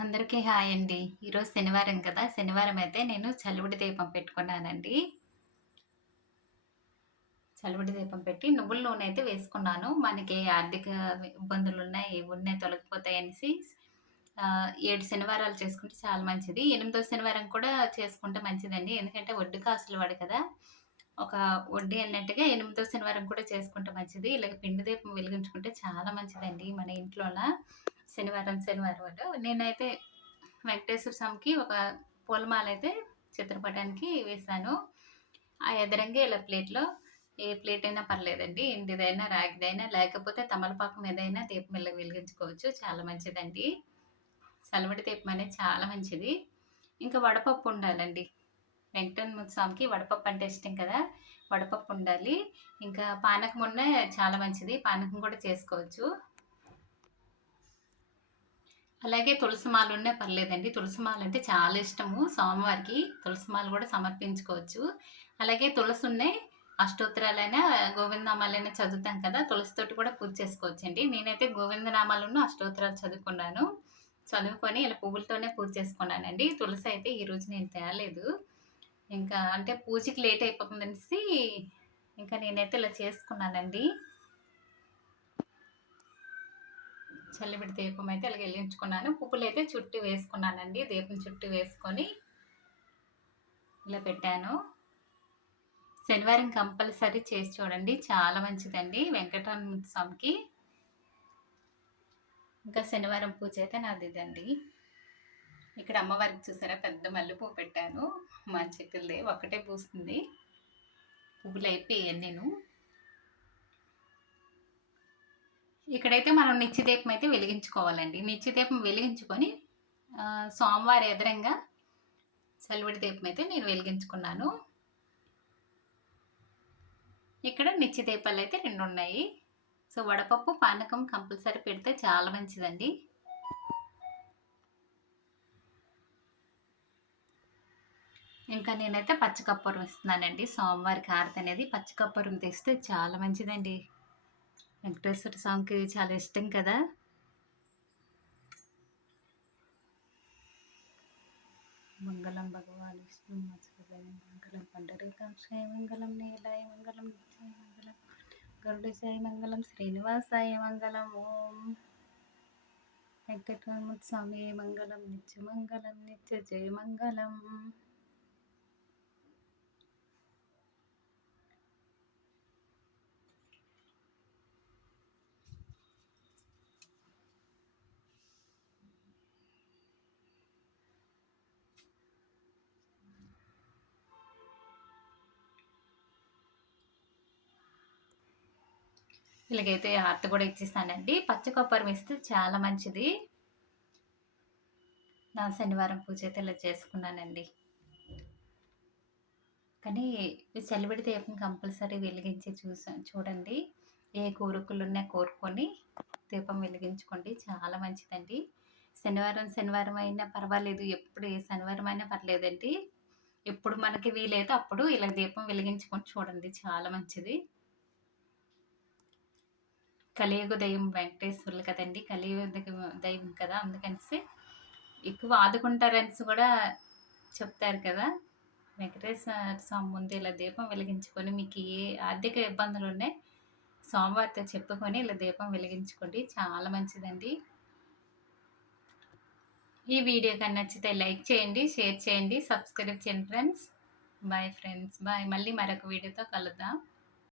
అందరికీ హాయ్ అండి. ఈరోజు శనివారం కదా! శనివారం అయితే నేను చలివిడి దీపం పెట్టుకున్నానండి. చలివిడి దీపం పెట్టి నువ్వుల నూనె అయితే వేసుకున్నాను. మనకి ఆర్థిక ఇబ్బందులు ఉన్నాయి ఏవున్నాయి తొలగిపోతాయనేసి ఏడు శనివారాలు చేసుకుంటే చాలా మంచిది. ఎనిమిదో శనివారం కూడా చేసుకుంటే మంచిదండి. ఎందుకంటే ఒడ్డు కాసులు వాడు కదా! ఒక వడ్డీ అన్నట్టుగా ఎనిమిదో శనివారం కూడా చేసుకుంటే మంచిది. ఇలాగ పిండి దీపం వెలిగించుకుంటే చాలా మంచిదండి మన ఇంట్లోన. శనివారం, శనివారాలు నేనైతే వెంకటేశ్వర స్వామికి ఒక పూలమాల అయితే చిత్రపటానికి వేశాను. ఆ ఎదరంగా ఇలా ప్లేట్‌లో ఏ ప్లేట్ అయినా పర్లేదండి. ఇంటిదైనా రాగిదైనా లేకపోతే తమలపాకం ఏదైనా దీపం ఇలా వెలిగించుకోవచ్చు. చాలా మంచిదండి. సలవడి దీపం అనేది చాలా మంచిది. ఇంకా వడపప్పు ఉండాలండి. వెంకటరమణ స్వామికి వడపప్పు అంటే ఇష్టం కదా! వడపప్పు ఉండాలి. ఇంకా పానకం ఉన్న చాలా మంచిది. పానకం కూడా చేసుకోవచ్చు. అలాగే తులసి మాలు ఉన్నా పర్లేదండి. తులసి మాల అంటే చాలా ఇష్టము స్వామివారికి. తులసి మాలు కూడా సమర్పించుకోవచ్చు. అలాగే తులసి ఉన్నాయి అష్టోత్తరాలైనా, గోవిందనామాలైనా చదువుతాం కదా! తులసితోటి కూడా పూజ చేసుకోవచ్చండి. నేనైతే గోవిందనామాలను అష్టోత్తరాలు చదువుకున్నాను. చదువుకొని ఇలా పువ్వులతోనే పూజ చేసుకున్నానండి. తులసి అయితే ఈరోజు నేను తేలేదు. ఇంకా అంటే పూజకి లేట్ అయిపోతుందనేసి ఇంకా నేనైతే ఇలా చేసుకున్నానండి. చల్లివిడి దీపం అయితే అలాగే వెళ్ళించుకున్నాను పువ్వులు అయితే చుట్టూ వేసుకున్నానండి. దీపం చుట్టూ వేసుకొని ఇలా పెట్టాను. శనివారం కంపల్సరీ చేసి చూడండి. చాలా మంచిదండి వెంకటరమణ స్వామికి. ఇంకా శనివారం పూజ అయితే నాదిదండి. ఇక్కడ అమ్మవారికి చూసారా పెద్ద మల్లెపూ పెట్టాను. మా చెక్కులది ఒక్కటే పూస్తుంది. పువ్వులు అయిపోయాను నేను ఇక్కడైతే మనం నిత్యదీపం అయితే వెలిగించుకోవాలండి. నిత్యదీపం వెలిగించుకొని సోమవారం ఎదురంగా సెలవుడి దీపం అయితే నేను వెలిగించుకున్నాను. ఇక్కడ నిత్యదీపాలు అయితే రెండు ఉన్నాయి. సో, వడపప్పు, పానకం కంపల్సరీ పెడితే చాలా మంచిదండి. ఇంకా నేనైతే పచ్చకప్పూరం ఇస్తున్నానండి. సోమవారికి హారతి అనేది పచ్చకప్పూరం తెస్తే చాలా మంచిదండి. వెంకటేశ్వర స్వామికి చాలా ఇష్టం కదా! మంగళం భగవాన్ విష్ణు మంగళం పండరీకాక్షాయ మంగళం నీలాయ మంగళం నిత్యాయ మంగళం గరుడజాయ మంగళం శ్రీనివాసాయ మంగళం ఓం వెంకటరమణ స్వామి మంగళం నిత్యమంగళం నిత్య జయ మంగళం ఇలాగైతే హారతి కూడా ఇచ్చేసానండి. పచ్చ కొబ్బరి ఇస్తే చాలా మంచిది. నా శనివారం పూజ అయితే ఇలా చేసుకున్నానండి. కానీ ఈ చలివిడి దీపం కంపల్సరీ వెలిగించి చూసా చూడండి. ఏ కోరికలున్నా కోరుకొని దీపం వెలిగించుకోండి. చాలా మంచిదండి. శనివారం, శనివారం అయినా పర్వాలేదు. ఎప్పుడు ఏ శనివారం అయినా పర్లేదండి. ఎప్పుడు మనకి వీలైతే అప్పుడు ఇలా దీపం వెలిగించుకొని చూడండి. చాలా మంచిది. కలియుగ దైవం వెంకటేశ్వరులు కదండి కలియుగ దైవం కదా! అందుకనేసి ఎక్కువ ఆదుకుంటారనేసి కూడా చెప్తారు కదా! వెంకటేశ్వర స్వామి ముందు ఇలా దీపం వెలిగించుకొని మీకు ఏ ఆర్థిక ఇబ్బందులు ఉన్నాయి సోమవారితో చెప్పుకొని ఇలా దీపం వెలిగించుకోండి. చాలా మంచిదండి. ఈ వీడియో కానీ నచ్చితే లైక్ చేయండి, షేర్ చేయండి, సబ్స్క్రైబ్ చేయండి ఫ్రెండ్స్. Bye friends. బాయ్. మళ్ళీ మరొక వీడియోతో కలుద్దాం.